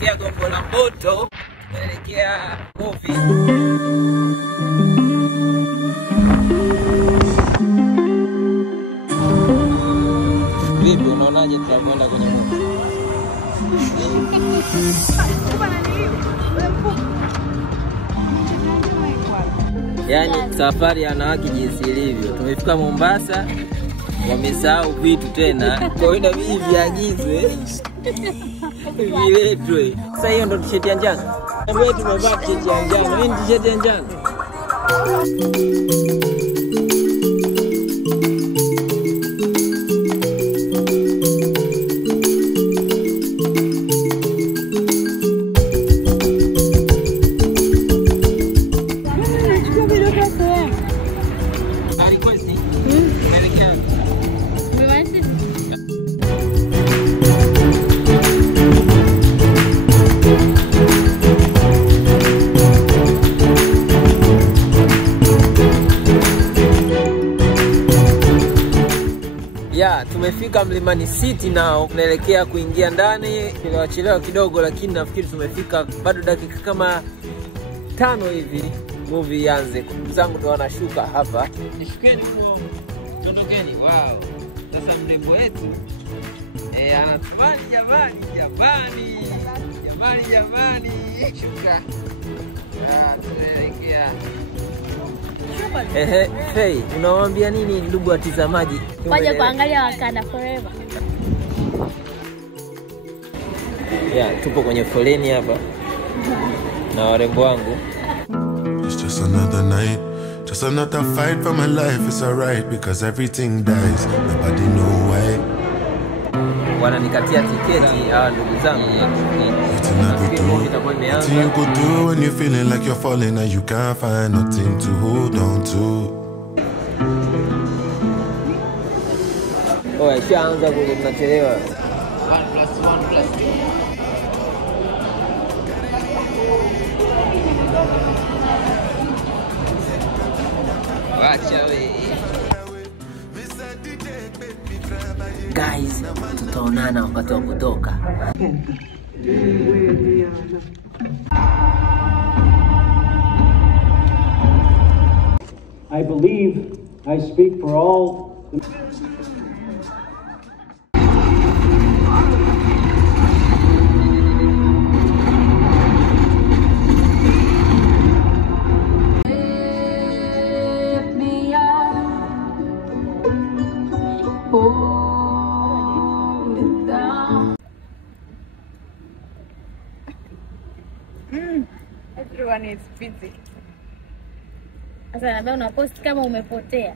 tunaelekea Gongo la Mboto, tunaelekea movie. Vipi unaonaje tutakwenda kwenye movie? Yaani safari ya wanawake jinsi ilivyo. Tumefika Mombasa, wamesahau vitu tena. Kwa hiyo inabidi viagizwe. Viletwe. Sasa hiyo ndo t-shirt ya njano. Wewe tumevaa t-shirt ya njano. Hii ni t-shirt ya njano. Tumefika Mlimani City nao, tunaelekea kuingia ndani. Chelewa kidogo lakini nafikiri tumefika, bado dakika kama 5 hivi movie ianze. Ndugu zangu ndo wanashuka hapa. Nishukeni huo. Tondokeni. Wow. Sasa mrembo wetu anatubani jamani. Shuka. Tunaelekea. Hey, unawaambia nini ndugu watazamaji? Waje kuangalia Wakanda forever. Tupo kwenye foleni hapa na warembo wangu. It's just another night, just another fight for my life. It's alright because everything dies. Nobody know why. Wananikatia tiketi hawa ndugu zangu. What you could do when you're feeling like you're falling and you can't find nothing to hold on to. Ishaanza kule, tunachelewa. 1 + 1 + 2. Wacha we. Guys, tutaonana wakati wa kutoka. I believe I speak for all. Everyone is busy. Sasa naomba una post kama umepotea.